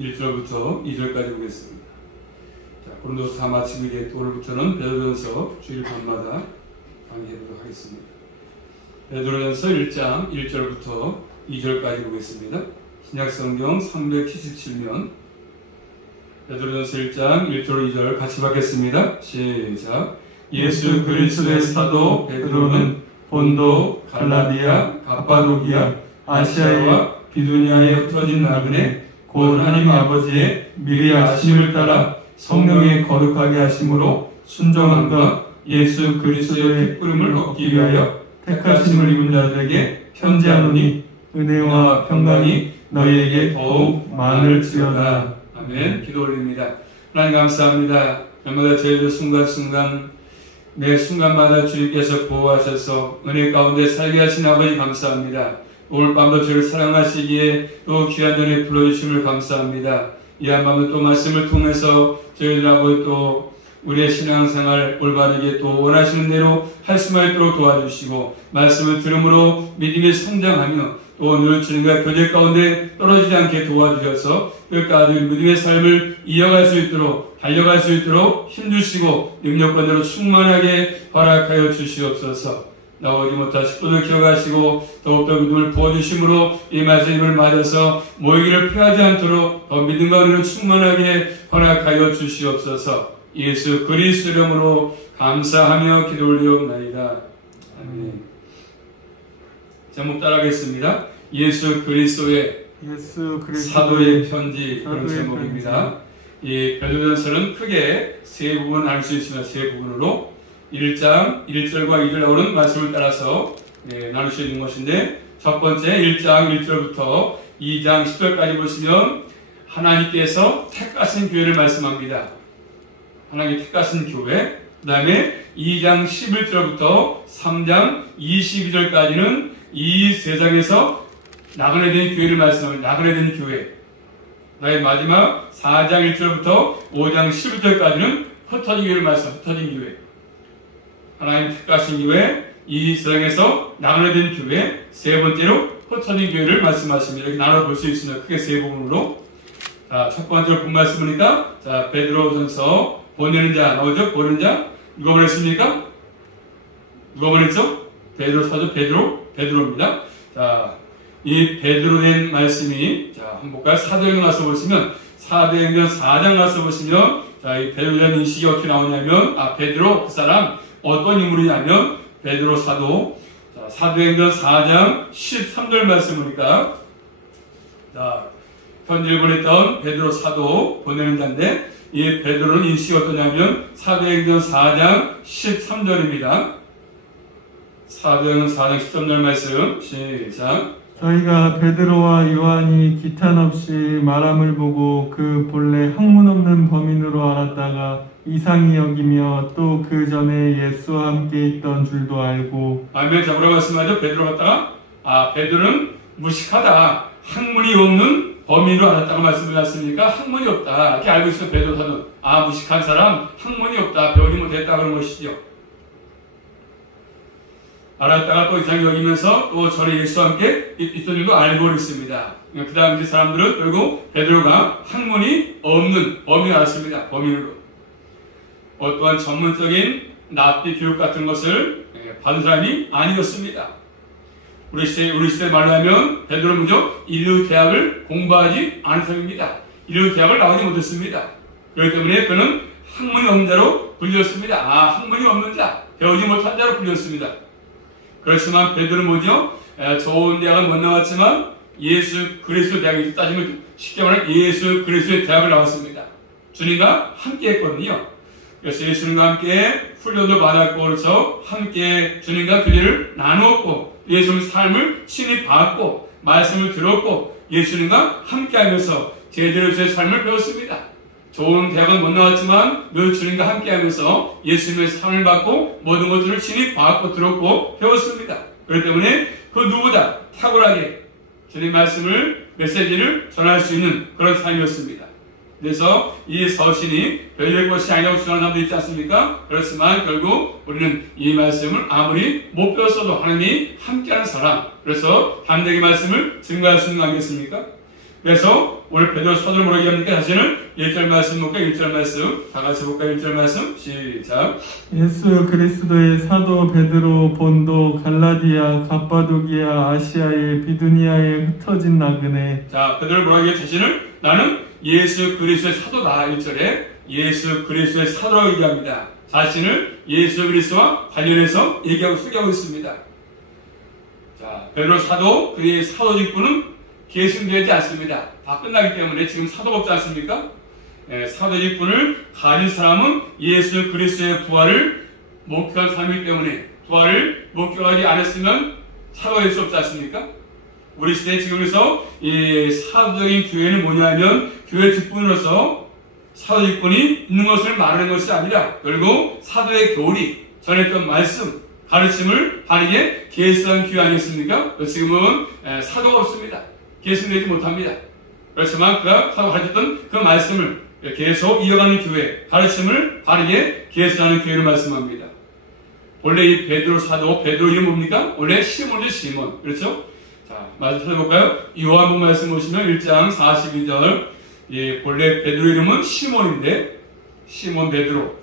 1절부터 2절까지 보겠습니다. 자, 고린도서 4 마치고 이제 또 오늘부터는 베드로전서 주일 밤마다 강의해보도록 하겠습니다. 베드로전서 1장 1절부터 2절까지 보겠습니다. 신약성경 377면 베드로전서 1장 1절 2절 같이 받겠습니다. 시작. 예수 그리스도의 사도 베드로는 본도, 갈라디아, 갑바도기아, 아시아와 비두니아에 흩어진 나그네 곧 하나님 아버지의 미리 아심을 따라 성령의 거룩하게 하심으로 순종함과 예수 그리스도의 택부름을 얻기 위하여 택하심을 입은 자들에게 편지하노니 은혜와 평강이 너희에게 더욱 많을지어다. 아멘. 기도 올립니다. 하나님 감사합니다. 날마다 저희들 순간순간 매 순간마다 주님께서 보호하셔서 은혜 가운데 살게 하신 아버지 감사합니다. 오늘 밤도 저를 사랑하시기에 또 귀한 전에 불러주심을 감사합니다. 이 한밤은 또 말씀을 통해서 저희들 아버지 또 우리의 신앙생활 올바르게 또 원하시는 대로 할 수만 있도록 도와주시고 말씀을 들음으로 믿음이 성장하며 또 늘 주님과 교제 가운데 떨어지지 않게 도와주셔서 끝까지 믿음의 삶을 이어갈 수 있도록 달려갈 수 있도록 힘주시고 능력권대로 충만하게 허락하여 주시옵소서. 나오지 못한 식구들 기억하시고 더욱더 믿음을 부어주심으로 이 말씀을 맞아서 모이기를 피하지 않도록 더 믿음과 은혜로 충만하게 허락하여 주시옵소서. 예수 그리스도 이름으로 감사하며 기도 올리옵나이다. 아멘. 제목 따라하겠습니다. 예수 그리스도의 사도의 편지, 그런 제목입니다. 이 베드로전서는 크게 세 부분 알 수 있습니다. 세 부분으로 1장 1절과 2절 나오는 말씀을 따라서 나눌 수 있는 것인데, 첫 번째 1장 1절부터 2장 10절까지 보시면 하나님께서 택하신 교회를 말씀합니다. 하나님이 택하신 교회. 그 다음에 2장 11절부터 3장 22절까지는 이 세상에서 나그네된 교회를 말씀합니다. 나그네된 교회. 그 다음에 마지막 4장 1절부터 5장 11절까지는 흩어진 교회를 말씀합니다. 흩어진 교회. 하나님 택하신 교회, 이 세상에서 나그네된 교회, 세 번째로 흩어진 교회를 말씀하십니다. 이렇게 나눠볼 수 있습니다. 크게 세 부분으로. 자, 첫 번째로 본 말씀 보니까, 자, 베드로전서 보내는 자 나오죠? 보내는 자. 누가 보냈습니까? 누가 보냈죠? 베드로 사도 베드로입니다. 자, 이 베드로된 말씀이, 자, 한번 볼까요? 사도행전 가서 보시면, 사도행전 4장 가서 보시면, 자, 이 베드로라는 인식이 어떻게 나오냐면, 베드로, 그 사람, 어떤 인물이냐면, 베드로 사도, 자, 사도행전 4장 13절 말씀 보니까, 자, 편지를 보냈던 베드로 사도 보내는 자인데, 이 베드로는 인식이 어떠냐면, 사도행전 4장 13절입니다. 사도행전 4장 13절 말씀, 시작. 저희가 베드로와 요한이 기탄 없이 말함을 보고 그 본래 학문 없는 범인으로 알았다가 이상히 여기며 또 그 전에 예수와 함께 있던 줄도 알고. 아멘. 자, 뭐라고 말씀하죠? 베드로 갔다가 베드로는 무식하다, 학문이 없는 범인으로 알았다고 말씀을 하셨으니까 학문이 없다 이렇게 알고 있어요. 베드로 사도. 무식한 사람, 학문이 없다, 배우지 못했다 그런 것이죠. 알았다가 또 이상히 여기면서 또 전에 예수와 함께 있던 줄도 알고 있습니다. 그 다음 이제 사람들은 결국 베드로가 학문이 없는 범인을 알았습니다. 범인으로. 어떠한 전문적인 납비 교육 같은 것을 받은 사람이 아니었습니다. 우리 시대 말로 하면 베드로는 먼저 인류 대학을 공부하지 않은 사람입니다. 인류 대학을 나오지 못했습니다. 그렇기 때문에 그는 학문이 없는 자로 불렸습니다. 학문이 없는 자, 배우지 못한 자로 불렸습니다. 그렇지만 베드로는 뭐죠? 좋은 대학은 못 나왔지만 예수 그리스도 대학에 따지면 쉽게 말하면 예수 그리스도의 대학을 나왔습니다. 주님과 함께 했거든요. 그래서 예수님과 함께 훈련도 받았고, 그래서 함께 주님과 교제를 나누었고, 예수님의 삶을 친히 봤고, 말씀을 들었고, 예수님과 함께 하면서 제자로서의 삶을 배웠습니다. 좋은 대학은 못 나왔지만 늘 주님과 함께 하면서 예수님의 삶을 받고 모든 것들을 친히 봤고 들었고 배웠습니다. 그렇기 때문에 그 누구보다 탁월하게 주님의 말씀을, 메시지를 전할 수 있는 그런 삶이었습니다. 그래서 이 서신이 별별 것이 아니라고 주장하는 사람도 있지 않습니까? 그렇지만 결국 우리는 이 말씀을 아무리 못 배웠어도 하나님이 함께하는 사람, 그래서 담대하게 말씀을 증거할 수 있는 거 아니겠습니까? 그래서 오늘 베드로 사도를 뭐라고 얘기합니까? 다시는 1절 말씀 볼까? 1절 말씀 다 같이 볼까? 1절 말씀 시작. 예수 그리스도의 사도 베드로 본도 갈라디아 갑바도기아 아시아의 비두니아에 흩어진 나그네. 자, 베드로 뭐라고 얘기해? 자신을 나는 예수 그리스도의 사도다. 1절에 예수 그리스도의 사도라고 얘기합니다. 자신을 예수 그리스도와 관련해서 얘기하고 소개하고 있습니다. 자, 베드로 사도 그의 사도 직분은 계승되지 않습니다. 다 끝나기 때문에 지금 사도가 없지 않습니까? 사도 직분을 가진 사람은 예수 그리스도의 부활을 목표한 사람이기 때문에 부활을 목표하지 않았으면 사도가 될 수 없지 않습니까? 우리 시대에 지금에서 이 사도적인 교회는 뭐냐면 교회 직분으로서 사도 직분이 있는 것을 말하는 것이 아니라 결국 사도의 교리, 전했던 말씀, 가르침을 바르게 계승한 교회 아니겠습니까? 지금은 사도가 없습니다. 계승되지 못합니다. 그렇지만 그가 가르쳤던 그 말씀을 계속 이어가는 교회, 가르침을 바르게 계승하는 교회를 말씀합니다. 원래 이 베드로 사도, 베드로 이름 뭡니까? 원래 시몬이죠, 시몬. 그렇죠? 자, 마저 찾아볼까요? 요한복음 말씀 보시면 1장 42절. 예, 본래 베드로 이름은 시몬인데, 시몬 베드로.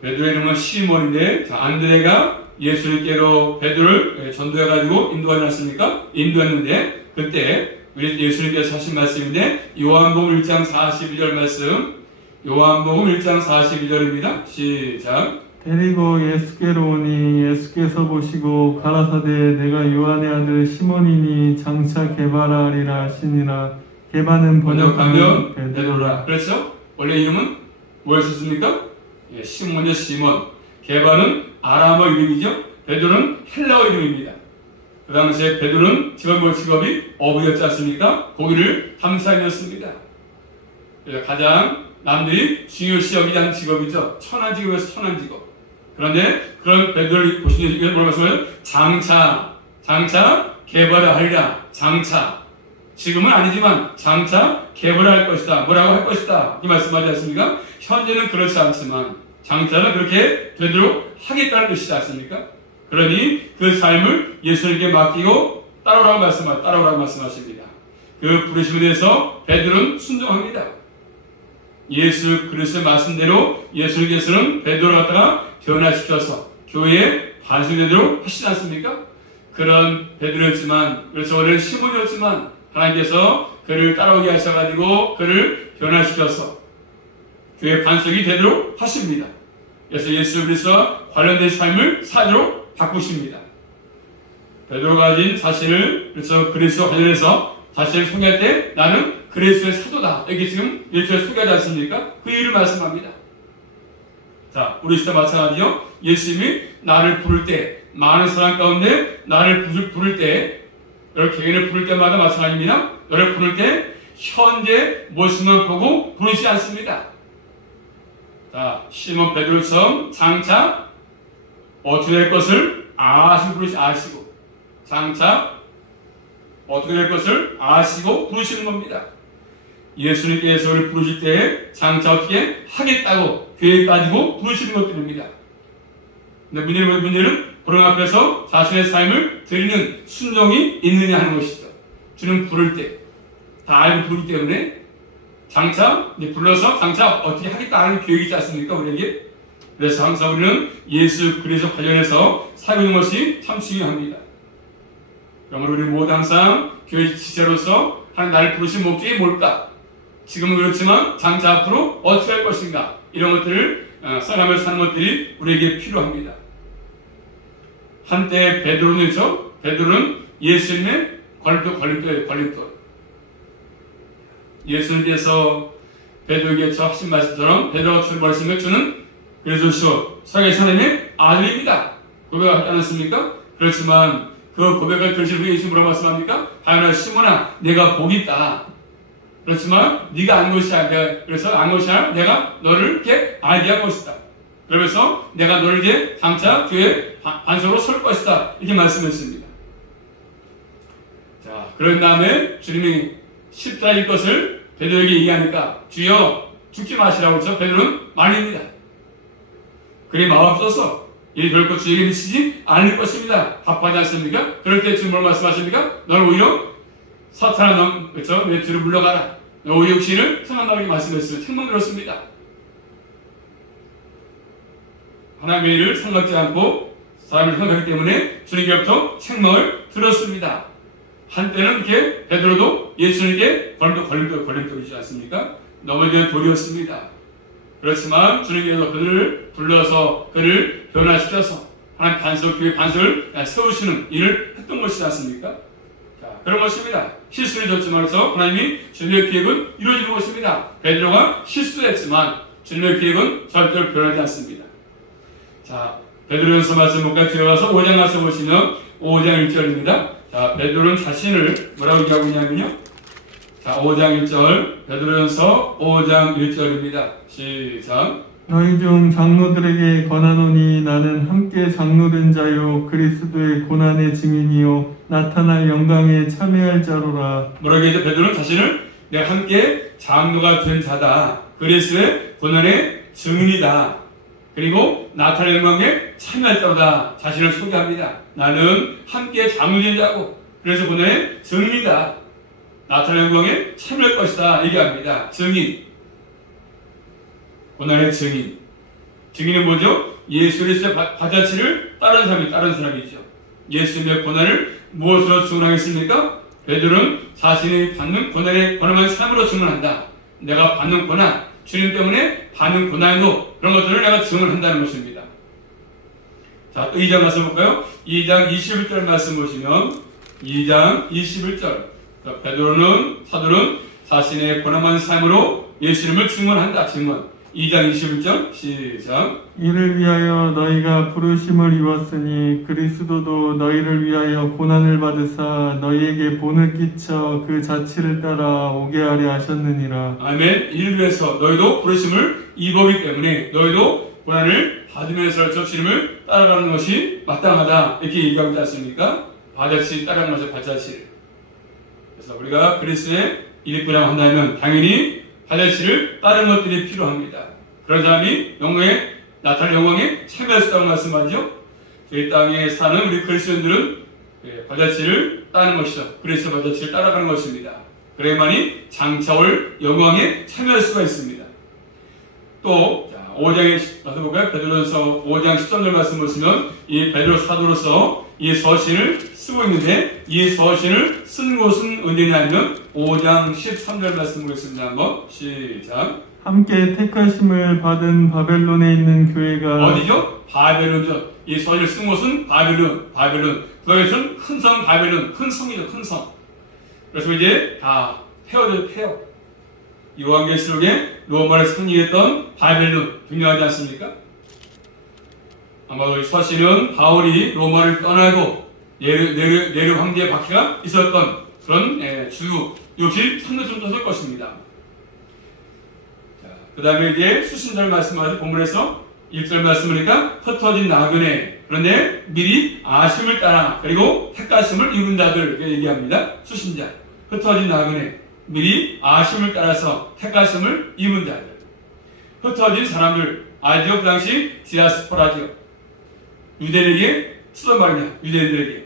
베드로 이름은 시몬인데, 자, 안드레가 예수님께로 베드로를 전도해가지고 인도하지 않습니까? 인도했는데, 그때 예수님께서 하신 말씀인데, 요한복음 1장 42절 말씀, 요한복음 1장 42절입니다. 시작. 데리고 예수께로 오니 예수께서 보시고 가라사대 내가 요한의 아들 시몬이니 장차 게바라 하리라 하시니라. 게바는 번역하면 베드로라. 그렇죠? 원래 이름은 뭐였습니까? 예, 시몬이요, 시몬. 게바는 아람어 이름이죠. 베드로는 헬라어 이름입니다. 그 당시에 베드로는 직업이 어부였지 않습니까? 고기를 탐사인이었습니다. 가장 남들이 중요시 여기지 않는 직업이죠. 천한 직업에서 천한 직업. 그런데 그런 베드로를 보시는 분이 뭐라고 말씀하세요? 장차 개발을 하리라. 장차. 지금은 아니지만 장차 개발을 할 것이다. 뭐라고 할 것이다. 이 말씀하지 않습니까? 현재는 그렇지 않지만 장차는 그렇게 되도록 하겠다는 뜻이지 않습니까? 그러니 그 삶을 예수님께 맡기고 따라오라고 말씀하십니다. 그 부르심에 대해서 베드로는 순종합니다. 예수 그리스도의 말씀대로 예수님께서는 베드로를 갖다가 변화시켜서 교회에 반성되도록 하시지 않습니까? 그런 베드로였지만, 그래서 원래는 시몬이었지만 하나님께서 그를 따라오게 하셔가지고 그를 변화시켜서 교회 반석이 되도록 하십니다. 그래서 예수 그리스도와 관련된 삶을 사도록 바꾸십니다. 베드로가 가진 자신을 그래서 그리스도와 관련해서 자신을 소개할 때 나는 그리스도의 사도다. 여기 지금 1절에 소개하지 않습니까? 그 이유를 말씀합니다. 자, 우리 시대 마찬가지요. 예수님이 나를 부를 때, 많은 사람 가운데 나를 부를 때, 여러 개인을 부를 때마다 마찬가지입니다. 너를 부를 때 현재 모습만 보고 부르지 않습니다. 자, 시몬 베드로처럼 장차 어떻게 될 것을 아시고 장차 어떻게 될 것을 아시고 부르시는 겁니다. 예수님께서 우리를 부르실 때 장차 어떻게 하겠다고 계획 가지고 부르시는 것들입니다. 근데 문제는 그런 앞에서 자신의 삶을 드리는 순종이 있느냐 하는 것이죠. 주는 부를 때 다 알고 부르기 때문에 장차 불러서 장차 어떻게 하겠다는 계획이 있지 않습니까? 우리에게. 그래서 항상 우리는 예수 그리스도 관련해서 살고 있는 것이 참 중요합니다. 그러므로 우리 모두 항상 교회 지체로서 하나님 나를 부르신 목적이 뭘까? 지금은 그렇지만 장차 앞으로 어떻게 할 것인가? 이런 것들을 써가면서 사는 것들이 우리에게 필요합니다. 한때 베드로는 예수님의 걸림돌. 예수님께서 베드로에게 하신 말씀처럼 베드로가 주는 말씀을 주는 그리스도 살아계신 하나님의 아들입니다. 고백하지 않았습니까? 그렇지만 그 고백을 들으신 후에 예수님 뭐라고 말씀합니까? 하여나 시몬아 내가 복이 있다. 그렇지만 네가 안 것이 아니라 그래서 안 것이 아니라 내가 너를 이렇게 알게 할 것이다. 그러면서 내가 너를 이제 장차 교회 반석으로 설 것이다. 이렇게 말씀했습니다. 자, 그런 다음에 주님이 십자가일 것을 베드로에게 얘기하니까 주여 죽지 마시라고 그랬죠. 베드로는 말입니다. 그의 마음속에서 이 결코 주에게 미치지 않을 것입니다. 답하지 않습니까? 그럴 때 주님 뭘 말씀하십니까? 너는 오히려 사탄아, 그렇죠? 내 뒤로 물러가라. 오 육신을 생각나게 말씀했으면 책망 들었습니다. 하나님의 일을 생각지 않고 사람을 생각하기 때문에 주님께로부터 책망을 들었습니다. 한때는 이렇게 베드로도 예수님께 걸림돌이지 않습니까? 넘어지는 돌이었습니다. 그렇지만 주님께서 그를 불러서 그를 변화시켜서 하나님 교회 반석을 세우시는 일을 했던 것이지 않습니까? 자, 그런 것입니다. 실수를 졌지만 해서 하나님이 주님의 계획은 이루어지는 것입니다. 베드로가 실수했지만 주님의 계획은 절대로 변하지 않습니다. 자, 베드로전서 말씀 볼까요? 들어가서 5장 가서 보시면 5장 1절입니다. 자, 베드로는 자신을 뭐라고 얘기하고 있냐면요. 자, 5장 1절, 베드로전서 5장 1절입니다. 시작. 너희 중 장로들에게 권하노니 나는 함께 장로된 자요 그리스도의 고난의 증인이요 나타날 영광에 참여할 자로라. 뭐라고 얘기하죠? 베드로는 자신을 내가 함께 장로가 된 자다. 그리스도의 고난의 증인이다. 그리고 나타날 영광에 참여할 자로다. 자신을 소개합니다. 나는 함께 장로된 자고 그래서 고난의 증인이다. 나타날 영광에 참여할 것이다. 얘기합니다. 증인. 고난의 증인. 증인은 뭐죠? 예수 그리스도의 받아치를 다른 사람이죠. 예수님의 고난을 무엇으로 증언하겠습니까? 베드로는 자신이 받는 고난의 삶으로 증언한다. 내가 받는 고난, 주님 때문에 받는 고난도 그런 것들을 내가 증언한다는 것입니다. 자, 또 2장 말씀 볼까요? 2장 21절 말씀 보시면 2장 21절. 베드로는 사도는 자신의 고난받는 삶으로 예수님을 증언한다. 증언. 2장 21절 시작. 이를 위하여 너희가 부르심을 입었으니 그리스도도 너희를 위하여 고난을 받으사 너희에게 본을 끼쳐 그 자치를 따라 오게 하려 하셨느니라. 아멘. 이를 위해서 너희도 부르심을 입었기 때문에 너희도 고난을 받으면서 저 주님을 따라가는 것이 마땅하다. 이렇게 얘기하고 있지 않습니까? 받아치 따라가는 것이 받아치. 그래서 우리가 그리스도의 일꾼이라고 한다면 당연히 받아치를 따르는 것들이 필요합니다. 그런 사람이 나타날 영광에 참여할 수 있다고 말씀하죠. 저희 땅에 사는 우리 그리스도인들은 받아치를 따르는 것이죠. 그리스도 받아치를 따라가는 것입니다. 그래야만이 장차올 영광에 참여할 수가 있습니다. 또 5장에 가서 볼까요? 베드로전서 5장 13절 말씀 보시면 이 베드로 사도로서 이 서신을 쓰고 있는데 이 서신을 쓴 곳은 어디냐면 5장 13절 말씀 보겠습니다. 한번 시작. 함께 택하심을 받은 바벨론에 있는 교회가 어디죠? 바벨론이죠. 이 서신을 쓴 곳은 바벨론. 그것은 큰 성 바벨론. 큰 성이죠. 큰 성. 그래서 이제 다 폐허. 요한계시록에 로마를 상징했던 바벨론 중요하지 않습니까? 아마도 이 서신은 바울이 로마를 떠나고 네로 황제의 박해가 있었던 그런 주 역시 상징 좀 될 것입니다. 그 다음에 이제 수신절 말씀하죠. 본문에서 1절 말씀이니까 흩어진 나그네 그런데 미리 아심을 따라 그리고 택하심을 입은 자들 얘기합니다. 수신자 흩어진 나그네 미리 아심을 따라서 택하심을 입은 자들 흩어진 사람들 아디오 그 당시 디아스포라죠. 유대인에게 쓰던 말이냐. 유대인들에게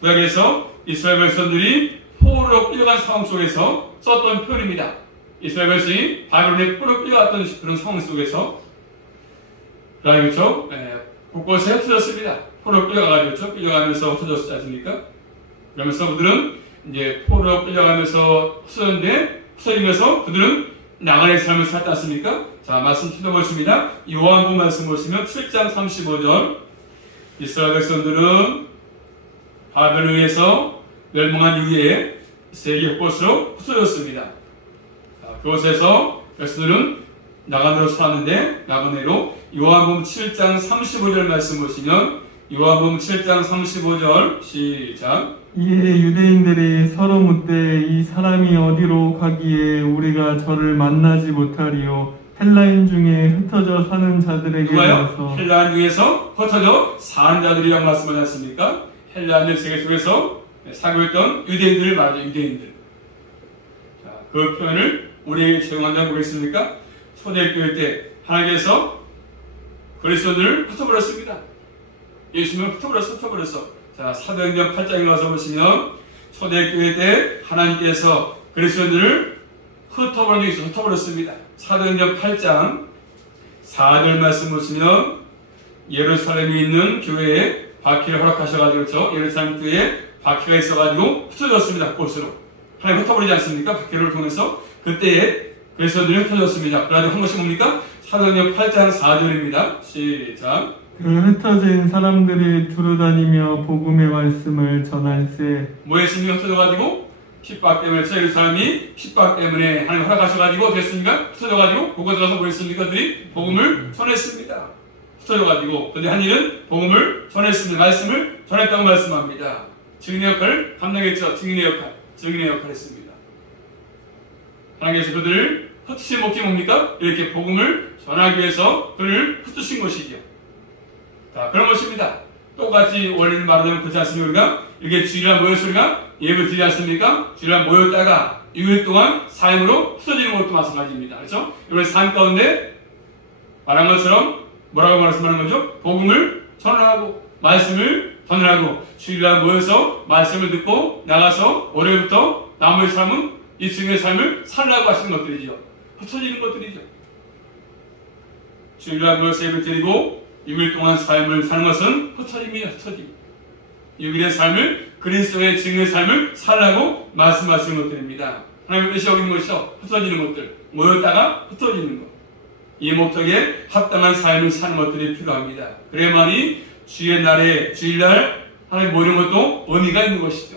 구약에서 이스라엘 백성들이 포로로 끌려간 상황 속에서 썼던 표현입니다. 이스라엘 백성이 바벨론에 포로로 끌려갔던 그런 상황 속에서 그렇죠. 곳곳에 흩어졌습니다. 포로로 끌려가가지고 끌려가면서 흩어졌지 않습니까? 그러면서 그들은 이제 포로로 끌려가면서 흩어지면서 그들은 나간의 삶을 살지 않습니까? 자, 말씀 찾아보십니다. 요한복음 말씀 보시면 7장 35절 이스라엘 백성들은 바벨론에서 멸망한 이후에 세계 곳으로 흩어졌습니다. 그곳에서 백성들은 나간으로 살았는데 나간으로 요한복음 7장 35절 말씀 보시면 요한복음 7장 35절 시작. 이에 유대인들이 서로 묻되 이 사람이 어디로 가기에 우리가 저를 만나지 못하리요. 헬라인 중에 흩어져 사는 자들에게 가서 헬라인 중에서 흩어져 사는 자들이라고 말씀하지 않습니까? 헬라인들 세계 속에서 살고 있던 유대인들을 말하죠. 유대인들. 자, 그 표현을 우리에게 적용한다고 보겠습니까? 초대교회 때 하나님께서 그리스도인들을 흩어버렸습니다. 예수님을 흩어버렸어. 자, 사도행전 8장에 가서 보시면 초대교회 때 하나님께서 그리스도인들을 흩어버린 적이 있어서 흩어버렸습니다. 사도행전 8장 4절 말씀 보시면 예루살렘에 있는 교회에 바퀴를 허락하셔가지고 그렇죠? 예루살렘 교회에 바퀴가 있어가지고 흩어졌습니다. 곳으로. 하나님 흩어버리지 않습니까? 바퀴를 통해서 그때에 그리스도인들이 흩어졌습니다. 그래가지고 한 것이 뭡니까? 사도행전 8장 4절입니다. 시작. 그 흩어진 사람들이 두루다니며 복음의 말씀을 전할세. 뭐 했습니까? 흩어져가지고 핍박 때문에 예루살렘이 핍박 때문에 하나님 허락하셔가지고 됐습니까? 흩어져가지고 그곳에 가서 뭐 했습니까? 그들이 복음을 전했습니다. 흩어져가지고 그들이 한 일은 복음을 전했습니다. 말씀을 전했다고 말씀합니다. 증인의 역할을 감당했죠. 증인의 역할 했습니다. 하나님께서 그들을 흩으신 목적이 뭡니까? 이렇게 복음을 전하기 위해서 그를 흩으신 것이죠. 자, 그런 것입니다. 똑같이 원리를 말하자면 그렇지 않습니까? 우리가 이렇게 주일날 모였으니까 예배 드리지 않습니까? 주일날 모였다가 6일 동안 삶으로 흩어지는 것도 마찬가지입니다. 그렇죠? 이번에 삶 가운데 말한 것처럼 뭐라고 말씀하는 거죠? 복음을 전하고 말씀을 전하고 주일날 모여서 말씀을 듣고 나가서 월요일부터 나머지 삶은 이 증인의 삶을 살라고 하시는 것들이죠. 흩어지는 것들이죠. 주일날 모여서 예배 드리고 6일 동안 삶을 사는 것은 흩어짐이에요. 흩어짐. 6일의 삶을 그리스도의 증인의 삶을 살라고 말씀하시는 것들입니다. 하나님의 뜻이 여기 있는 것이죠. 흩어지는 것들. 모였다가 흩어지는 것. 이 목적에 합당한 삶을 사는 것들이 필요합니다. 그래야만이 주의 날에 주일날 하나님 모이는 것도 의미가 있는 것이죠.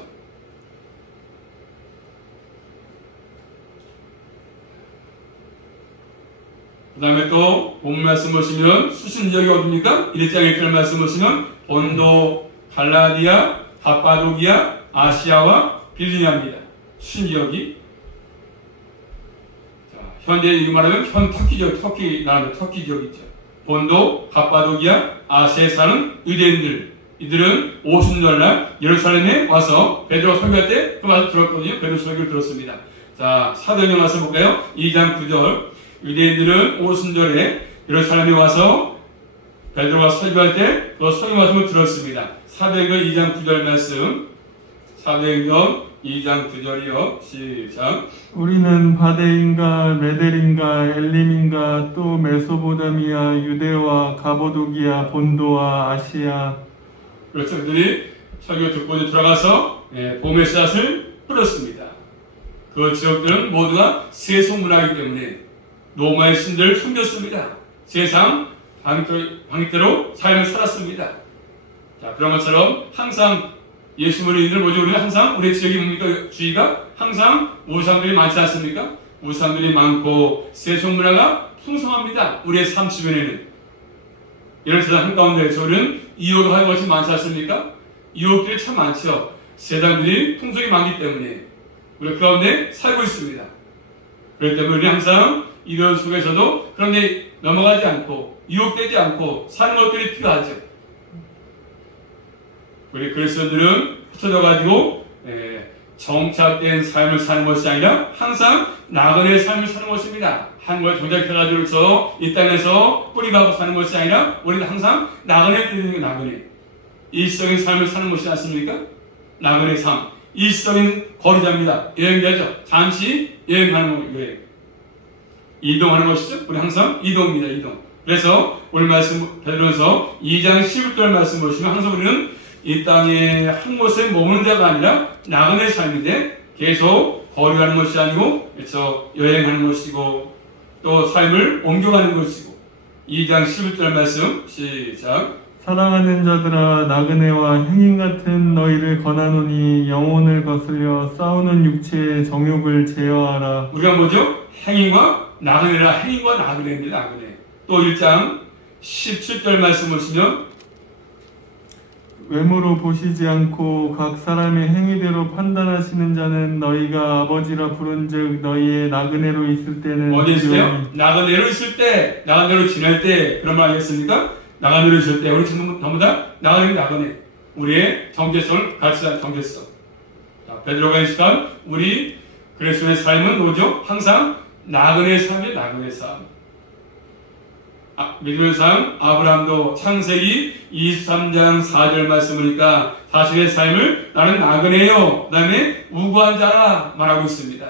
그 다음에 또 본 말씀 보시면 수신지역이 어디입니까? 1장 1절 말씀 보시면 본도, 갈라디아, 갑바도기아, 아시아와 빌리냐입니다. 수신지역이. 자, 현재 이거 말하면 현 터키 지역, 터키 나라는 터키 지역이죠. 본도, 갑바도기아, 아시아에 사는 유대인들. 이들은 오순절날 예루살렘에 와서 베드로가 설교할 때 그 말을 들었거든요. 베드로 설교를 들었습니다. 자, 사도행전 말씀 볼까요? 2장 9절. 유대인들은 오순절에 예루살렘에 와서 베드로가 설교할 때 그 설교 말씀을 들었습니다. 사도행전 2장 9절 말씀. 사도행전 2장 9절이요. 시작. 우리는 바데인가 메델인가 엘림인가 또 메소포타미아 유대와 가보도기아 본도와 아시아. 그렇죠. 그들이 설교 듣고 이제 돌아가서 복음의 씨앗을 뿌렸습니다. 그 지역들은 모두가 세속 문화이기 때문에 로마의 신들을 숨겼습니다. 세상 방식대로 삶을 살았습니다. 자, 그런 것처럼 항상 예수 믿는 이들 뭐죠? 우리는 항상 우리 지역이 뭡니까? 주의가 항상 우상들이 많지 않습니까? 우상들이 많고 세속 문화가 풍성합니다. 우리의 삶 주변에는. 이런 세상 한가운데에서 우리는 이용을 하는 것이 많지 않습니까? 유혹들이 참 많죠. 세상들이 풍성이 많기 때문에 우리 그 가운데 살고 있습니다. 그렇기 때문에 우리는 항상 이런 속에서도 그런 데 넘어가지 않고 유혹되지 않고 사는 것들이 필요하죠. 우리 그리스도인들은 흩어져가지고 정착된 삶을 사는 것이 아니라 항상 나그네의 삶을 사는 것입니다. 한 곳에 정착해가지고 이 땅에서 뿌리박고 사는 것이 아니라 우리는 항상 나그네에 들리는 게 나그네. 일시적인 삶을 사는 것이지 않습니까? 나그네 삶. 일시적인 거리자입니다. 여행자죠. 잠시 여행하는 여행. 이동하는 것이죠. 우리 항상 이동입니다. 이동. 그래서 오늘 말씀 베드로전서 2장 11절 말씀 보시면 항상 우리는 이 땅에 한 곳에 머무는 자가 아니라 나그네 삶인데 계속 거리가는 것이 아니고 그래서 여행하는 것이고 또 삶을 옮겨가는 것이고 2장 11절 말씀 시작. 사랑하는 자들아 나그네와 행인 같은 너희를 권하노니 영혼을 거슬려 싸우는 육체의 정욕을 제어하라. 우리가 뭐죠? 행인과 나그네라. 행인과 나그네입니다. 나그네. 또 1장 17절 말씀 보시면 외모로 보시지 않고 각 사람의 행위대로 판단하시는 자는 너희가 아버지라 부른즉 너희의 나그네로 있을 때는 어디 있어요? 나그네로 있을 때, 나그네로 지낼 때 그런 말 아니겠습니까? 나그네로 있을 때 우리 전부 다 나그네. 우리의 정체성을 가르치는 정체성. 자, 베드로가 이 시간 우리 그리스도의 삶은 뭐죠? 항상 나그네의 삶이에요. 나그네의 삶. 믿음의 상 아브라함도 창세기 23장 4절 말씀 보니까 자신의 삶을 나는 나그네요, 그 다음에 우고한 자라 말하고 있습니다.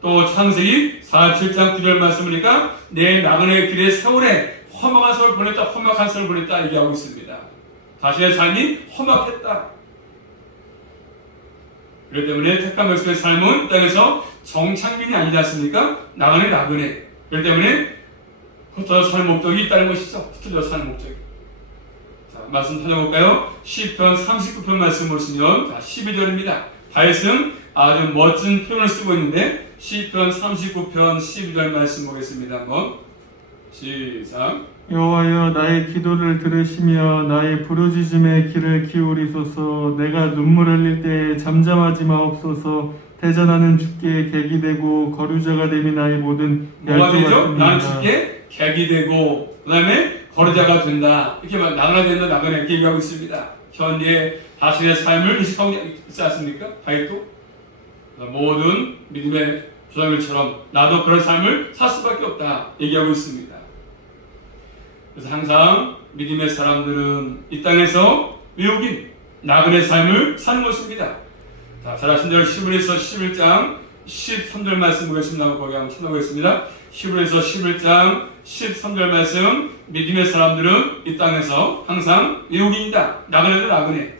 또 창세기 47장 9절 말씀 보니까 내 나그네의 길에 세월에 험악한 세월을 보냈다, 험악한 세월을 보냈다 얘기하고 있습니다. 자신의 삶이 험악했다. 그렇기 때문에 택한 백성의 삶은 이 땅에서 정착민이 아니지 않습니까? 나그네. 그렇기 때문에 흩어져 사는 목적이 있다는 것이죠. 흩어져 사는 목적이. 자, 말씀 찾아볼까요? 시편 39편 말씀 보시면 12절입니다. 다윗은 아주 멋진 표현을 쓰고 있는데 시편 39편 12절 말씀 보겠습니다. 한번 시작. 여호와여 나의 기도를 들으시며 나의 부르짖음에 귀를 기울이소서. 내가 눈물 흘릴 때에 잠잠하지 마옵소서. 대전하는 주께 객이 되고 거류자가 되미 나의 모든 뭐가 되죠? 열조가 나는 주께 객이 되고 그 다음에 거류자가 된다. 이렇게 나그네 된다, 나그네 이렇게 얘기하고 있습니다. 현재 자신의 삶을 인식하고 있지 않습니까? 다윗도 모든 믿음의 조상들처럼 나도 그런 삶을 살 수밖에 없다 얘기하고 있습니다. 그래서 항상 믿음의 사람들은 이 땅에서 외국인 나그네 삶을 사는 것입니다. 자, 잘 아신 대로 히브리서 11장 13절 말씀 보겠습니다. 거기 한번 찾아보겠습니다. 히브리서 11장 13절 말씀, 믿음의 사람들은 이 땅에서 항상 외국인이다. 나그네들 나그네.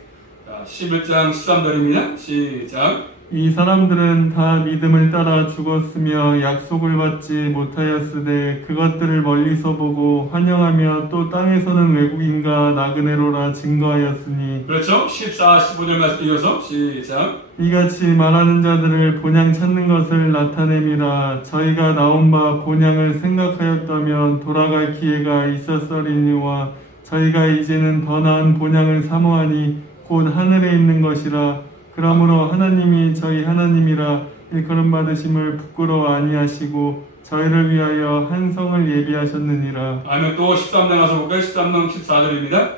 자, 11장 13절입니다. 시작. 이 사람들은 다 믿음을 따라 죽었으며 약속을 받지 못하였으되 그것들을 멀리서 보고 환영하며 또 땅에서는 외국인과 나그네로라 증거하였으니. 그렇죠. 14, 15절 말씀 이어서 시작. 이같이 말하는 자들을 본향 찾는 것을 나타냄이라. 저희가 나온 바 본향을 생각하였다면 돌아갈 기회가 있었으리니와 저희가 이제는 더 나은 본향을 사모하니 곧 하늘에 있는 것이라. 그러므로 하나님이 저희 하나님이라 일컬음 받으심을 부끄러워 아니하시고 저희를 위하여 한 성을 예비하셨느니라. 아니면 또 13장 가서 볼까요? 13장 14절입니다.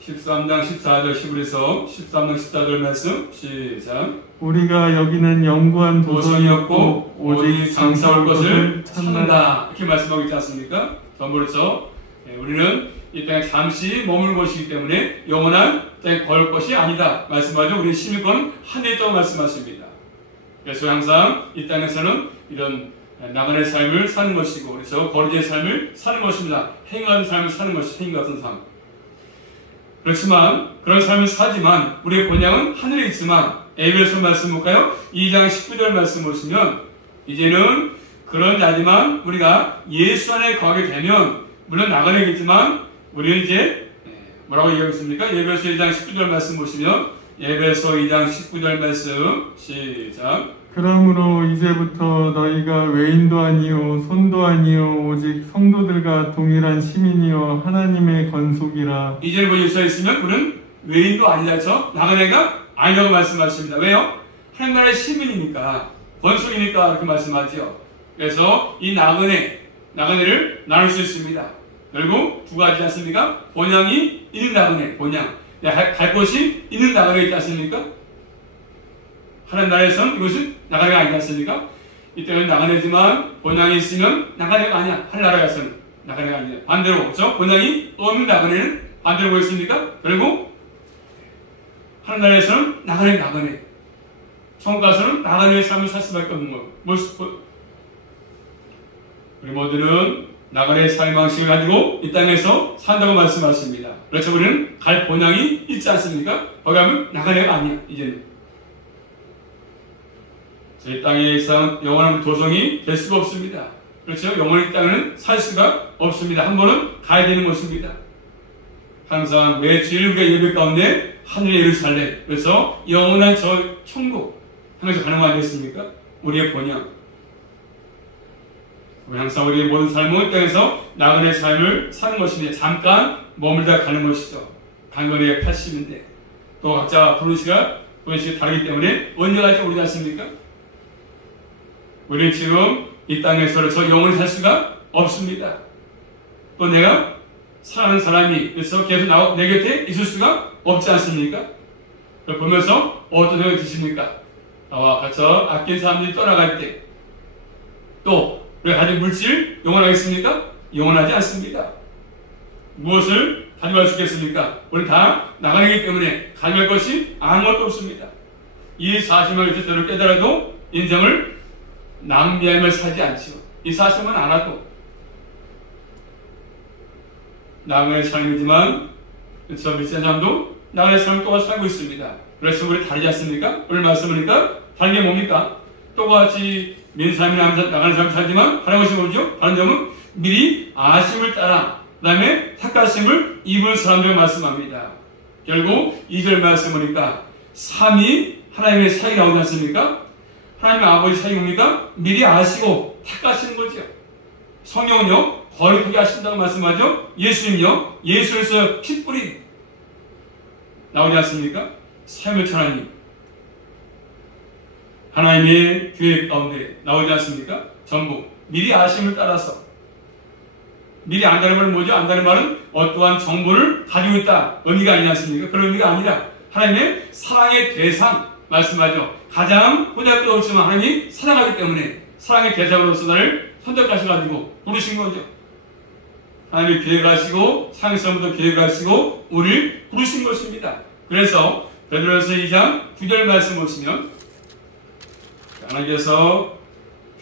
13장 14절 히브리서 13장 14절 말씀 시작. 우리가 여기는 영구한 도성이었고 오직 장사올 것을 찾는다. 이렇게 말씀하고 있지 않습니까? 전부 그렇죠. 우리는 이 땅에 잠시 머물 것이기 때문에 영원한 땅에 걸 것이 아니다 말씀하죠. 우리 시민권은 하늘에 있다고 말씀하십니다. 그래서 항상 이 땅에서는 이런 나그네 삶을 사는 것이고 그래서 거리의 삶을 사는 것입니다. 행한 삶을 사는 것이 행위 같은 삶. 그렇지만 그런 삶을 사지만 우리의 본향은 하늘에 있지만 에베소 말씀 볼까요? 2장 19절 말씀 보시면 이제는 그런 자지만 우리가 예수 안에 거하게 되면 물론 나그네겠지만 우리는 이제 뭐라고 얘기하겠습니까? 예배소 2장 19절 말씀 보시면 예배소 2장 19절 말씀 시작. 그러므로 이제부터 너희가 외인도 아니요 손도 아니요 오직 성도들과 동일한 시민이요 하나님의 건속이라. 이제는 뭐 예수가 있으면 우리는 외인도 아니라죠. 나그네가 아니라고 말씀하십니다. 왜요? 하나님 나라의 시민이니까 건속이니까 그렇게 말씀하죠. 그래서 이 나그네를 나눌 수 있습니다. 결국 두 가지지 않습니까? 본향이 있는 나그네, 본향. 갈 곳이 있는 나그네 있지 않습니까? 하나님 나라에서는 이것은 나그네가 아니지 않습니까? 이때는 나그네지만 본향이 있으면 나그네가 아니야. 하늘나라에서는 나그네가 아니야. 반대로 그렇죠? 본향이 없는 나그네는 반대로 보였습니까? 결국 하늘나라에서는 나그네. 천국 가서는 나그네의 삶을 살 수밖에 없는 거예요. 우리 모두는 나그네의 삶 방식을 가지고 이 땅에서 산다고 말씀하십니다. 그렇죠. 우리는 갈 본향이 있지 않습니까? 거기 가면 나그네가 아니야. 이제는 이 땅의 영원한 도성이 될 수가 없습니다. 그렇죠. 영원히 땅에는 살 수가 없습니다. 한 번은 가야 되는 것입니다. 항상 매 주일 우리가 예배 가운데 하늘의 예루살렘, 그래서 영원한 저 천국 하면서 가는 거 아니겠습니까? 우리의 본향. 항상 우리의 모든 삶은 땅에서 나그네 삶을 사는 것인데 잠깐 머물다 가는 것이죠. 단거리에 80인데 또 각자 부르는 시간 다르기 때문에 언제 갈지 모르지 않습니까? 우리는 지금 이 땅에서 영원히 살 수가 없습니다. 또 내가 사랑하는 사람이 그래서 계속 내 곁에 있을 수가 없지 않습니까? 그걸 보면서 어떤 생각이 드십니까? 나와 같이 아낀 사람들이 떠나갈 때 또 우리가 가진 물질 영원하겠습니까? 영원하지 않습니다. 무엇을 가져갈 수 있겠습니까? 우리 다 나가기 때문에 가져갈 것이 아무것도 없습니다. 이 사실만 저를 깨달아도 인생을 낭비하며 살지 않지요. 이 사실만 알아도 나그네 삶이지만 저 믿는 사람도 나그네 삶을 똑같이 살고 있습니다. 그래서 우리 다르지 않습니까? 오늘 말씀하니까 다른 게 뭡니까? 똑같이 민사람이나 나가는 사람 살지만 다른 것이 뭐죠? 다른 점은 미리 아심을 따라 그 다음에 택하심을 입은 사람들 말씀합니다. 결국 2절 말씀 보니까 3이 하나님의 사이 나오지 않습니까? 하나님의 아버지 사이 뭡니까? 미리 아시고 택하시는 거죠. 성령은요 거룩하게 하신다고 말씀하죠. 예수님요 예수에서 핏뿌리 나오지 않습니까? 삶을 하나님 하나님의 계획 가운데 나오지 않습니까? 전부 미리 아심을 따라서 미리 안다는 말은 뭐죠? 안다는 말은 어떠한 정보를 가지고 있다 의미가 아니지 않습니까? 그런 의미가 아니라 하나님의 사랑의 대상 말씀하죠. 가장 호작도 없지만 하나님이 사랑하기 때문에 사랑의 대상으로서 나를 선택하셔가지고 부르신 거죠. 하나님이 계획하시고 상성부터 계획하시고 우리를 부르신 것입니다. 그래서 베드로전서 2장 9절 말씀 보시면 하나님께서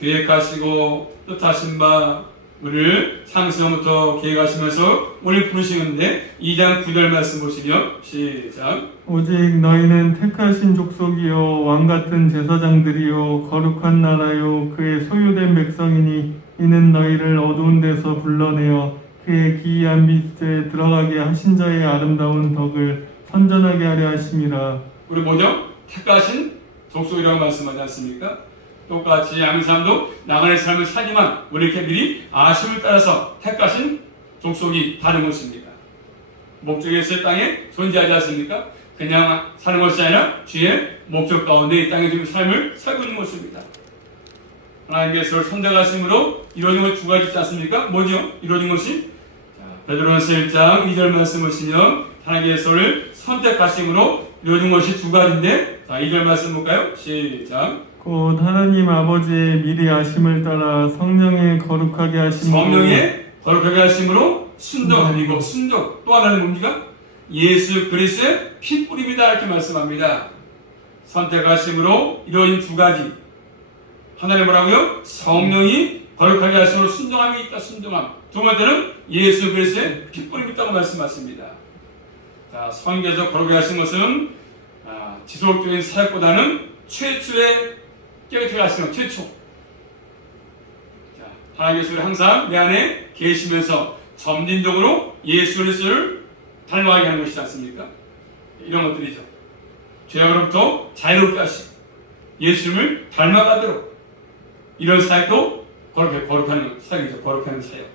계획하시고 뜻하신 바 우리를 상성부터 계획하시면서 우리를 부르시는데 2장 9절 말씀 보시면 시작. 오직 너희는 택하신 족속이요 왕같은 제사장들이요 거룩한 나라요 그의 소유된 백성이니 이는 너희를 어두운 데서 불러내어 그의 기이한 빛에 들어가게 하신 자의 아름다운 덕을 선전하게 하려 하심이라. 우리 뭐죠? 택하신 족속이라고 말씀하지 않습니까? 똑같이 아는 사람도 나간의 삶을 살지만 우리 이렇게 미리 아심을 따라서 택하신 족속이 다른 것입니다. 목적이 있을 땅에 존재하지 않습니까? 그냥 사는 것이 아니라 주의 목적 가운데 이 땅에 지금 삶을 살고 있는 것입니다. 하나님께서 선택하심으로 이루어진 것 두 가지 있지 않습니까? 뭐죠? 이루어진 것이 베드로전서 1장 2절 말씀 보시면 하나님께서를 선택하심으로 이루어진 것이 두 가지인데 자 2절 말씀 볼까요? 시작. 곧 하나님 아버지의 미리 아심을 따라 성령의 거룩하게 하심으로 성령의 거룩하게 하심으로 순종하니고 순종 또 하나는 뭡니까? 예수 그리스도의 핏뿌림이다 이렇게 말씀합니다. 선택하심으로 이루어진 두 가지 하나는 뭐라고요? 성령이 거룩하게 하심으로 순종함이 있다. 순종함. 두 번째는 예수 그리스도의 핏뿌림이 있다고 말씀하십니다. 자, 성경에서 거룩하게 하신 것은 지속적인 사역보다는 최초의 깨끗하게 하시는 최초. 자, 하나님께서 항상 내 안에 계시면서 점진적으로 예수 그리스도를 닮아가게 하는 것이지 않습니까? 이런 것들이죠. 죄악으로부터 자유롭게 하시고 예수님을 닮아가도록 이런 사역도 거룩하는 사역이죠. 거룩하는 사역.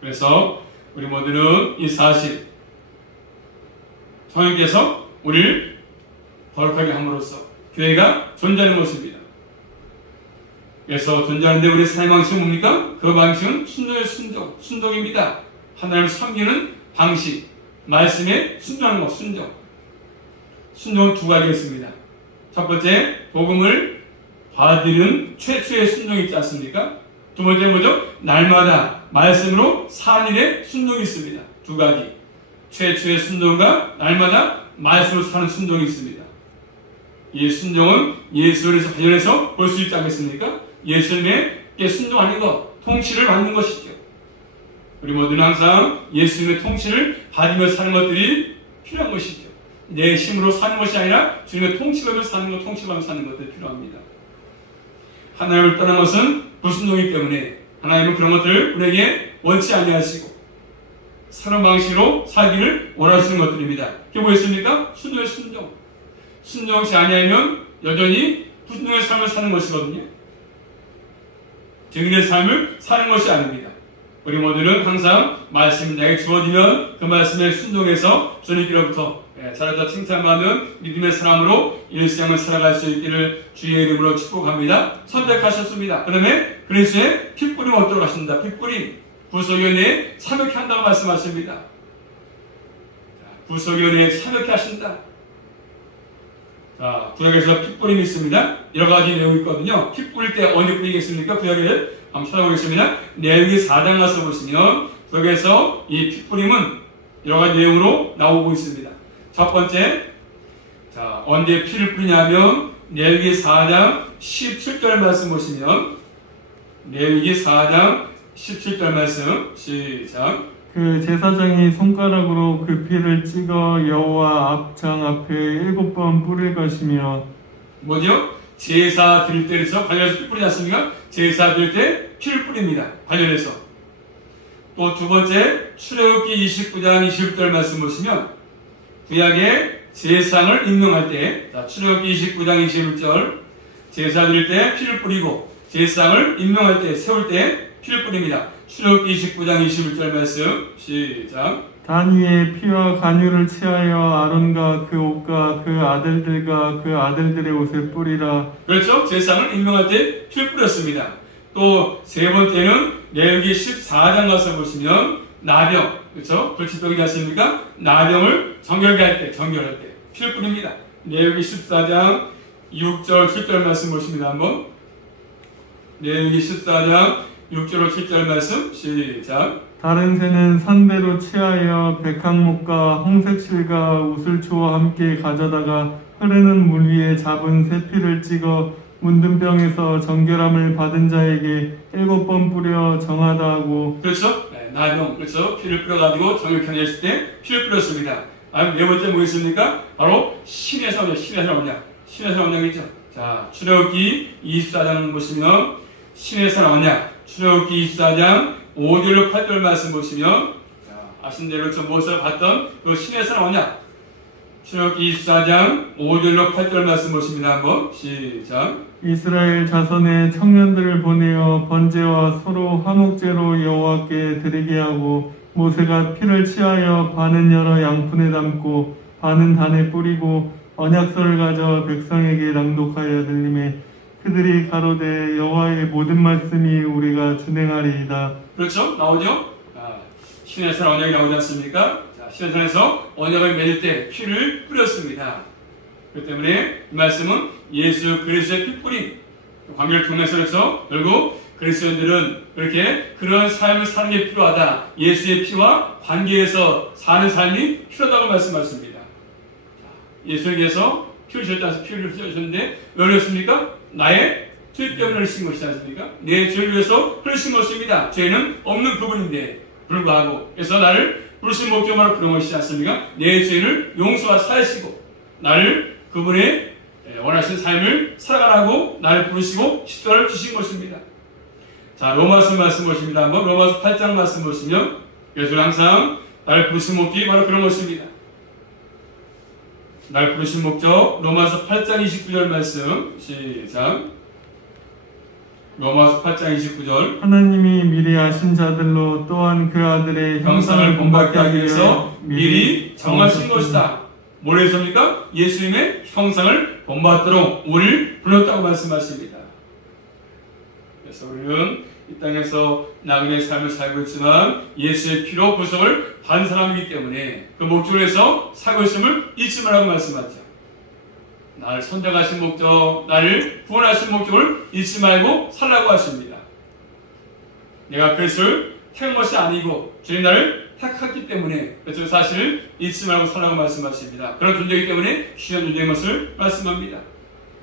그래서 우리 모두는 이 사실 성령께서 우리를 거룩하게 함으로써 교회가 존재하는 것입니다. 그래서 존재하는데 우리의 삶의 방식은 뭡니까? 그 방식은 순종의 순종입니다. 하나님을 섬기는 방식, 말씀에 순종하는 것, 순종. 순종은 두 가지가 있습니다. 첫 번째, 복음을 받으려는 최초의 순종이 있지 않습니까? 두 번째 뭐죠? 날마다 말씀으로 사는 일에 순종이 있습니다. 두 가지. 최초의 순종과 날마다 말씀으로 사는 순종이 있습니다. 이 순종은 예수에서 관련해서 볼 수 있지 않겠습니까? 예수님의 순종하는 것, 통치를 받는 것이죠. 우리 모두는 항상 예수님의 통치를 받으며 사는 것들이 필요한 것이죠. 내 힘으로 사는 것이 아니라 주님의 통치받으며 사는 것, 통치받으며 사는 것들이 필요합니다. 하나님을 떠난 것은 불순종이기 때문에 하나님은 그런 것들을 우리에게 원치 아니하시고 새로운 방식으로 살기를 원하시는 것들입니다. 그게 뭐였습니까? 순종의 순종. 순종치 아니하면 여전히 불순종의 삶을 사는 것이거든요. 증인의 삶을 사는 것이 아닙니다. 우리 모두는 항상 말씀이 내게 주어지면 그 말씀에 순종해서 주님께로부터 자라다 칭찬받는 믿음의 사람으로 일생을 살아갈 수 있기를 주의 이름으로 축복합니다. 선택하셨습니다. 그다음에 그리스도의 핏뿌림 얻도록 하신다. 핏뿌림. 구속위원회에 참여케 한다고 말씀하십니다. 구속위원회에 참여케 하신다. 자, 구약에서 피 뿌림이 있습니다. 여러 가지 내용이 있거든요. 피 뿌릴 때 언제 뿌리겠습니까? 구약에 한번 찾아보겠습니다. 레위기 4장 가서 보시면 구약에서 이 피 뿌림은 여러 가지 내용으로 나오고 있습니다. 첫 번째, 자, 언제 피를 뿌리냐면 레위기 4장 17절 말씀 보시면 레위기 4장 17절 말씀 시작. 그 제사장이 손가락으로 그 피를 찍어 여호와 앞장 앞에 7번 뿌릴 것이며 뭐죠? 제사 드릴 때에서 관련해서 피 뿌리지 않습니까? 제사 드릴 때 피를 뿌립니다. 관련해서. 또 두 번째, 출애굽기 29장 20절 말씀 보시면 구약의 제사장을 임명할 때, 자, 출애굽기 29장 21절 제사 드릴 때 피를 뿌리고 제사장을 임명할 때, 세울 때 피를 뿌립니다. 출애굽기 29장 21절 말씀 시작. 단 위에 피와 간유를 취하여 아론과 그 옷과 그 아들들과 그 아들들의 옷에 뿌리라. 그렇죠. 제사장을 임명할 때 피를 뿌렸습니다. 또 세 번째는 레위기 14장 가서 보시면 나병, 그렇죠? 불치병이지 않습니까? 나병을 정결할 때 피를 뿌립니다. 레위기 14장 6절 7절 말씀 보십니다. 한번 레위기 14장 6절 7절 말씀 시작. 다른 새는 산대로 취하여 백항목과 홍색실과 우슬초와 함께 가져다가 흐르는 물 위에 잡은 새 피를 찍어 문든 병에서 정결함을 받은 자에게 7번 뿌려 정하다 하고. 그렇죠? 네, 나병, 그렇죠? 피를 뿌려가지고 정결케 했을 때 피를 뿌렸습니다. 네 번째 뭐겠습니까? 바로 신의 선언, 신의 언약이죠. 자, 출애굽기 24장 보시면 신의 선언 언약, 출애굽기 24장 5절로 8절 말씀 보시면, 자, 아신 대로 저 모세가 봤던 그 신의 선언 언약, 출애굽기 24장 5절로 8절 말씀 보십니다. 한번 시작. 이스라엘 자손의 청년들을 보내어 번제와 소로 화목제로 여호와께 드리게 하고 모세가 피를 취하여 반은 열어 양푼에 담고 반은 단에 뿌리고 언약서를 가져 백성에게 낭독하여 들리매 그들이 가로되 여호와의 모든 말씀이 우리가 준행하리이다. 그렇죠? 나오죠? 신의 산 언약이 나오지 않습니까? 자, 신의 산에서 언약을 맺을 때 피를 뿌렸습니다. 그렇기 때문에 이 말씀은 예수 그리스도의 피 뿌림 관계를 통해서 결국 그리스도인들은 그렇게 그런 삶을 사는 게 필요하다. 예수의 피와 관계에서 사는 삶이 필요하다고 말씀하십니다. 예수님께서 피를 흘리셨는데 왜 흘렸습니까? 나의 죄 때문에 흘리신 것이지 않습니까? 내 죄를 위해서 흘리신 것입니다. 죄는 없는 그분인데 불구하고 그래서 나를 부르신 목적으로 그런 것이지 않습니까? 내 죄를 용서와 사하시고 나를 그분의 원하신 삶을 살아가라고 나를 부르시고 십자가를 주신 것입니다. 자, 로마서 말씀 보십니다. 한번 로마서 8장 말씀 보시면 예수는 항상 나를 부르신 목적이 바로 그런 것입니다. 날 부르신 목적 로마서 8장 29절 말씀 시작. 로마서 8장 29절 하나님이 미리 아신 자들로 또한 그 아들의 형상을 본받게 하기 위해서 미리 정하신 것이다. 뭘 해서입니까? 예수님의 형상을 본받도록 우리를 불렀다고 말씀하십니다. 그래서 우리는 이 땅에서 나그네의 삶을 살고 있지만 예수의 피로 구속을 받은 사람이기 때문에 그 목적을 해서 살고 있음을 잊지 말라고 말씀하죠. 나를 선택하신 목적, 나를 구원하신 목적을 잊지 말고 살라고 하십니다. 내가 그리스도를 택한 것이 아니고 주님 나를 택했기 때문에 그래서 사실 잊지 말고 살라고 말씀하십니다. 그런 존재이기 때문에 귀한 존재인 것을 말씀합니다.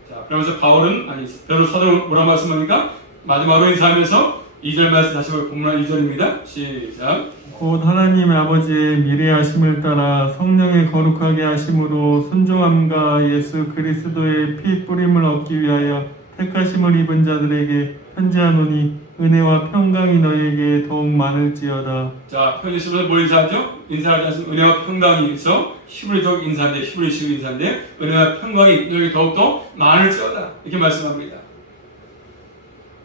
자, 그러면서 바울은 베드로 사도는 뭐라 말씀합니까? 마지막으로 인사하면서 2절 말씀 다시 본문한 2절입니다. 시작. 곧 하나님 아버지의 미래하심을 따라 성령의 거룩하게 하심으로 순종함과 예수 그리스도의 피 뿌림을 얻기 위하여 택하심을 입은 자들에게 편지하노니 은혜와 평강이 너희에게 더욱 많을지어다. 자, 편지시면서 뭐 인사하죠? 인사하지 않습니까? 은혜와 평강이 있어 히브리적 인사인데 히브리식 인사인데 은혜와 평강이 너희에게 더욱더 많을지어다 이렇게 말씀합니다.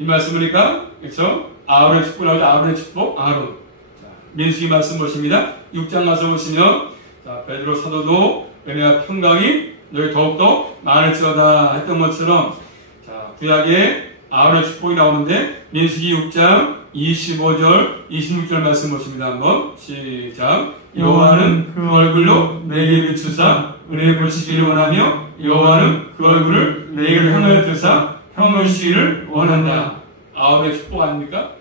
이 말씀이니까 그렇죠? 아론의 축복 나오죠. 아론의 축복, 아론. 자, 민수기 말씀 보십니다. 6장 가서 보시면 자, 베드로 사도도 은혜와 평강이 너희 더욱더 많을지어다 했던 것처럼 자, 구약의 아론의 축복이 나오는데 민수기 6장 25절 26절 말씀 보십니다. 한번 시작. 여호와는 그 얼굴로 내게 비추사 은혜를 보시기를 원하며 여호와는 그 얼굴을 내게 향하여 드사 평안하시기를 원한다. 아론의 축복 아닙니까?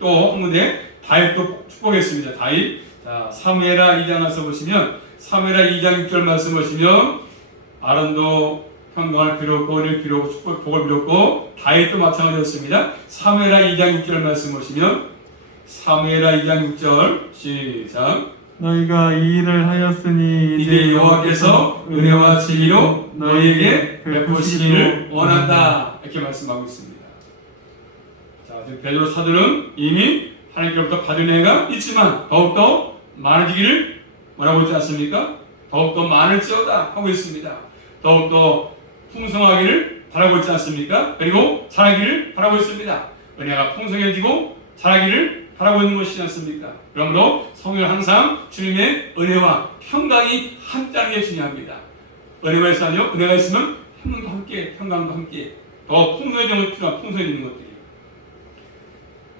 또 한군데 다윗도 축복했습니다. 다윗. 자, 사무엘하 2장 가서 보시면 사무엘하 2장 6절 말씀 보시면 아론도 평강을 빌었고 은혜를 빌었고 축복 복을 빌었고 다윗도 마찬가지였습니다. 사무엘하 2장 6절 말씀 보시면 사무엘하 2장 6절 시작. 너희가 이 일을 하였으니 이제 여호와께서 은혜와 진리로 너희에게 베푸시기를 원한다. 이렇게 말씀하고 있습니다. 자, 베드로 사도는 이미 하나님께로부터 받은 은혜가 있지만 더욱더 많아지기를 원하고 있지 않습니까? 더욱더 많을지어다 하고 있습니다. 더욱더 풍성하기를 바라고 있지 않습니까? 그리고 자라기를 바라고 있습니다. 은혜가 풍성해지고 자라기를 바라고 있는 것이지 않습니까? 그러므로 성경은 항상 주님의 은혜와 평강이 함께하는 게 중요합니다. 은혜가 있으면요, 은혜가 있으면 평강도 함께, 평강도 함께 더 풍성해지는 것이 필요한 풍성해지는 것들이에요.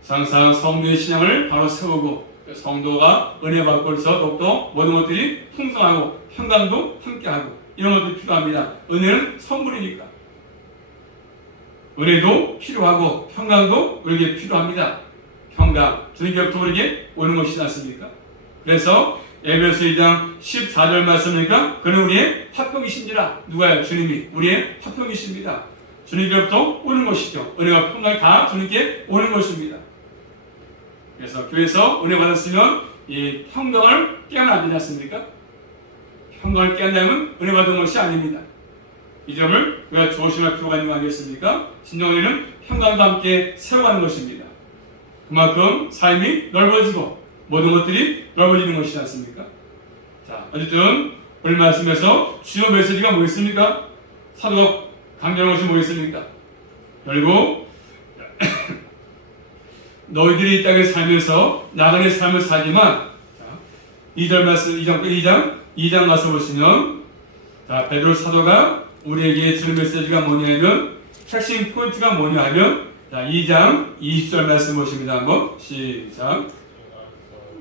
항상 성도의 신앙을 바로 세우고 성도가 은혜 받고 있어 더욱더 모든 것들이 풍성하고 평강도 함께하고 이런 것들이 필요합니다. 은혜는 선물이니까. 은혜도 필요하고 평강도 우리에게 필요합니다. 평강, 주님께로부터 우리에게 오는 것이지 않습니까? 그래서 에베소 2장 14절 말씀이니까 그는 우리의 화평이신지라. 누가요? 주님이 우리의 화평이십니다. 주님께로부터 오는 것이죠. 은혜와 평강이 다 주님께 오는 것입니다. 그래서 교회에서 은혜 받았으면 이 평강을 깨면 안 되지 않습니까? 평강을 깨한다면 은혜 받은 것이 아닙니다. 이 점을 우리가 조심할 필요가 있는 거 아니겠습니까? 진정은혜는 평강과 함께 세워가는 것입니다. 그만큼 삶이 넓어지고 모든 것들이 넓어지는 것이지 않습니까? 자, 어쨌든 오늘 말씀에서 주요 메시지가 뭐겠습니까? 사도가 강조하는 것이 뭐겠습니까? 결국 너희들이 이 땅에 살면서 나그네 삶을 살지만 2절 말씀 2장 가서 보시면 자, 베드로 사도가 우리에게 주는 메시지가 뭐냐면 핵심 포인트가 뭐냐 하면 자, 2장 20절 말씀 보십니다. 한번 시작.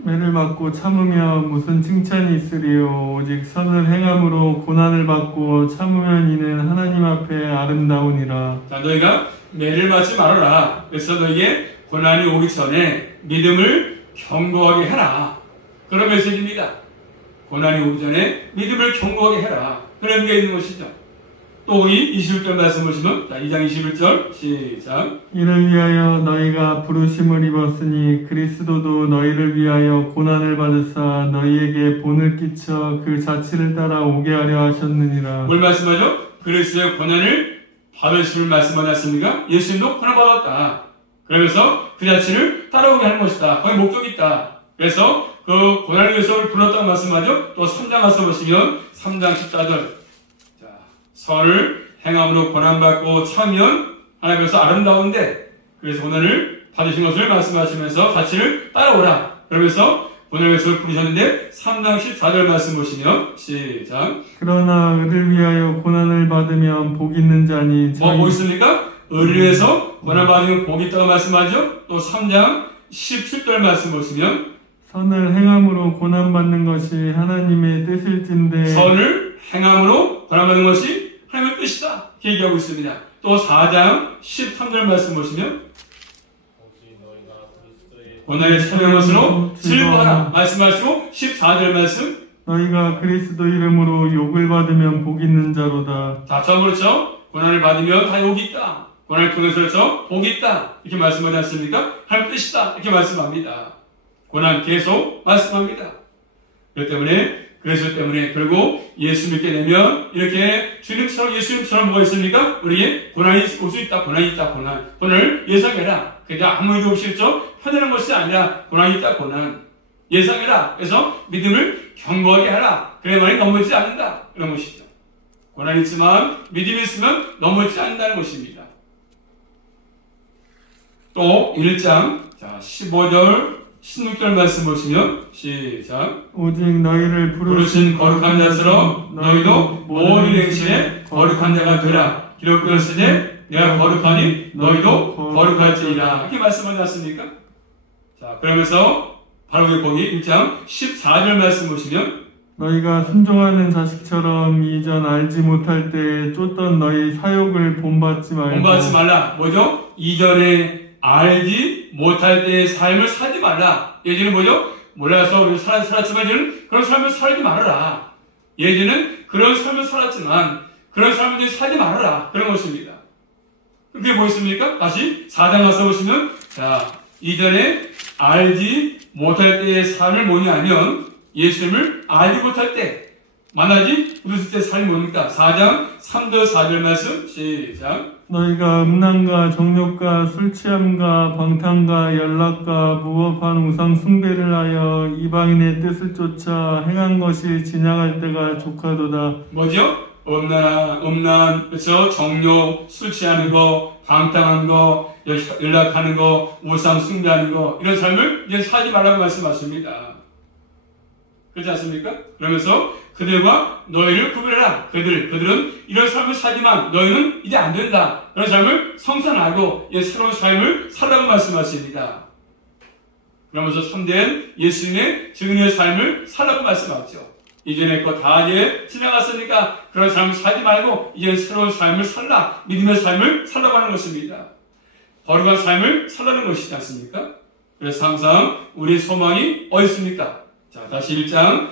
매를 맞고 참으면 무슨 칭찬이 있으리요 오직 선을 행함으로 고난을 받고 참으면 이는 하나님 앞에 아름다우니라. 자, 너희가 매를 맞지 말아라. 그래서 너희에게 고난이 오기 전에 믿음을 견고하게 해라. 그런 메시지입니다. 고난이 오기 전에 믿음을 견고하게 해라. 그런 게 있는 것이죠. 또 이 21절 말씀 보시면 자, 2장 21절 시작. 이를 위하여 너희가 부르심을 입었으니 그리스도도 너희를 위하여 고난을 받으사 너희에게 본을 끼쳐 그 자치를 따라 오게 하려 하셨느니라. 뭘 말씀하죠? 그리스도의 고난을 받으심을 말씀하셨습니까? 예수님도 고난 받았다. 그러면서 그 자치를 따라오게 하는 것이다. 거기 목적이 있다. 그래서 그 고난을 위해서 불렀다고 말씀하죠. 또 3장 가서 보시면 3장 14절 자, 선을 행함으로 고난받고 참으면 하나님께서 아름다운데 그래서 고난을 받으신 것을 말씀하시면서 자치를 따라오라. 그러면서 고난을 위해서 부르셨는데 3장 14절 말씀 보시면 시작. 그러나 의를 위하여 고난을 받으면 복 있는 자니 뭐 있습니까? 의를 위해서 고난 받으면 복이 있다고 말씀하죠. 또 3장 17절 말씀 보시면 선을 행함으로 고난받는 것이 하나님의 뜻일진데 선을 행함으로 고난받는 것이 하나님의 뜻이다. 얘기하고 있습니다. 또 4장 13절 말씀 보시면 고난에 참여한 것으로 즐거워하라 말씀하시고 14절 말씀 너희가 그리스도 이름으로 욕을 받으면 복 있는 자로다. 자, 처음 그렇죠? 고난을 받으면 다 욕이 있다. 고난을 통해서 복이 있다. 이렇게 말씀하지 않습니까? 하나님 뜻이다. 이렇게 말씀합니다. 고난 계속 말씀합니다. 그렇기 때문에 그래서 때문에 결국 예수 믿게 되면 이렇게 주님처럼 예수님처럼 뭐가 있습니까? 우리에게 고난이 올 수 있다. 고난이 있다. 고난을 예상해라. 그냥 아무 일도 없이 편안한 것이 아니라 고난이 있다. 고난 예상해라. 그래서 믿음을 견고하게 하라. 그래야만이 넘어지지 않는다. 그런 것이죠. 고난이 있지만 믿음이 있으면 넘어지지 않는다는 것입니다. 또 1장 15절 16절 말씀 보시면 시작. 오직 너희를 부르신 거룩한 자처럼 너희도 모든 행실에 거룩한 자가 되라. 기록되었으니 내가 거룩하니 너희도 거룩할지니라. 이렇게 말씀하지 않습니까? 자, 그러면서 바로 거기 1장 14절 말씀 보시면 너희가 순종하는 자식처럼 이전 알지 못할 때 쫓던 너희 사욕을 본받지 말라. 뭐죠? 이전에 알지 못할 때의 삶을 살지 말라. 예전에 뭐죠? 몰라서 우리 살았지만 이제는 그런 삶을 살지 말아라. 예전에는 그런 삶을 살았지만 그런 삶을 이제 살지 말아라. 그런 것입니다. 그게 뭐였습니까? 다시 4장 가서 보시면 자, 이전에 알지 못할 때의 삶을 뭐냐 하면 예수님을 알지 못할 때 만나지 못했을 때 삶이 뭡니까? 4장 3절 4절 말씀 시작. 너희가 음란과 정욕과 술취함과 방탕과 연락과 무법한 우상 숭배를 하여 이방인의 뜻을 쫓아 행한 것이 지나갈 때가 족하도다. 뭐죠? 음란, 그렇죠? 정욕, 술 취하는 거, 방탕한 거, 연락하는 거, 우상 숭배하는 거, 이런 삶을 이제 살지 말라고 말씀하십니다. 그렇지 않습니까? 그러면서 그들과 너희를 구별해라. 그들은 이런 삶을 살지만 너희는 이제 안 된다. 그런 삶을 성산하고 이제 새로운 삶을 살라고 말씀하십니다. 그러면서 참된 예수님의 증인의 삶을 살라고 말씀하죠. 이전에 거 다 이제 지나갔으니까 그런 삶을 살지 말고 이제 새로운 삶을 살라. 믿음의 삶을 살라고 하는 것입니다. 거룩한 삶을 살라는 것이지 않습니까? 그래서 항상 우리의 소망이 어디 있습니까? 자, 다시 1장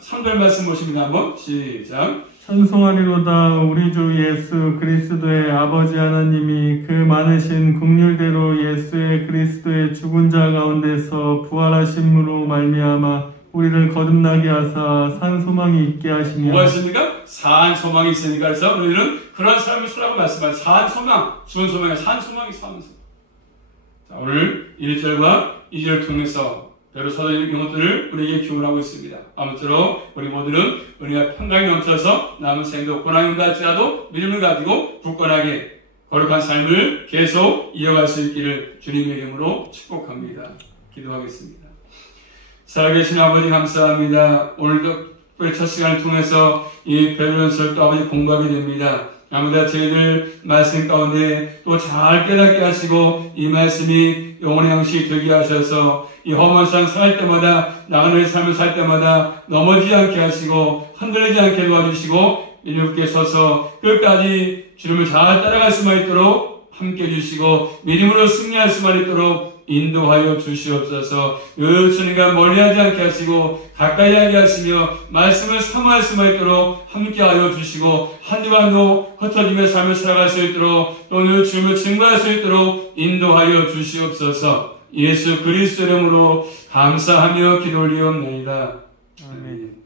3절 말씀 보십니다. 한번 시작. 찬송하리로다. 우리 주 예수 그리스도의 아버지 하나님이 그 많으신 긍휼대로 예수의 그리스도의 죽은 자 가운데서 부활하심으로 말미암아 우리를 거듭나게 하사 산 소망이 있게 하시며. 뭐가 있습니까? 산 소망이 있으니까. 그래서 우리는 그런 삶을 살라고 말씀하죠. 산 소망, 죽은 소망이 산 소망이 사면서. 자, 오늘 1절과 2절을 통해서 여러 사도의 이것들을 우리에게 기원하고 있습니다. 아무쪼록 우리 모두는 은혜와 평강이 넘쳐서 남은 생도 고난이 갈지라도 믿음을 가지고 굳건하게 거룩한 삶을 계속 이어갈 수 있기를 주님의 이름으로 축복합니다. 기도하겠습니다. 살아계신 아버지 감사합니다. 오늘도 첫 시간을 통해서 이 베드로전서를 아버지 공부하게 됩니다. 아무나 저희들 말씀 가운데 또 잘 깨닫게 하시고 이 말씀이 영혼의 형식이 되게 하셔서 이 험한 세상 살 때마다 나가는 삶을 살 때마다 넘어지지 않게 하시고 흔들리지 않게 도와주시고 믿음있게 서서 끝까지 주님을 잘 따라갈 수만 있도록 함께 해주시고 믿음으로 승리할 수만 있도록 인도하여 주시옵소서. 주님과 멀리하지 않게 하시고 가까이 하게 하시며 말씀을 사모할 수만 있도록 함께하여 주시고 한두 한도 흩어짐의 삶을 살아갈 수 있도록 또는 주님을 증거할 수 있도록 인도하여 주시옵소서. 예수 그리스도 이름으로 감사하며 기도 올리옵나이다. 아멘.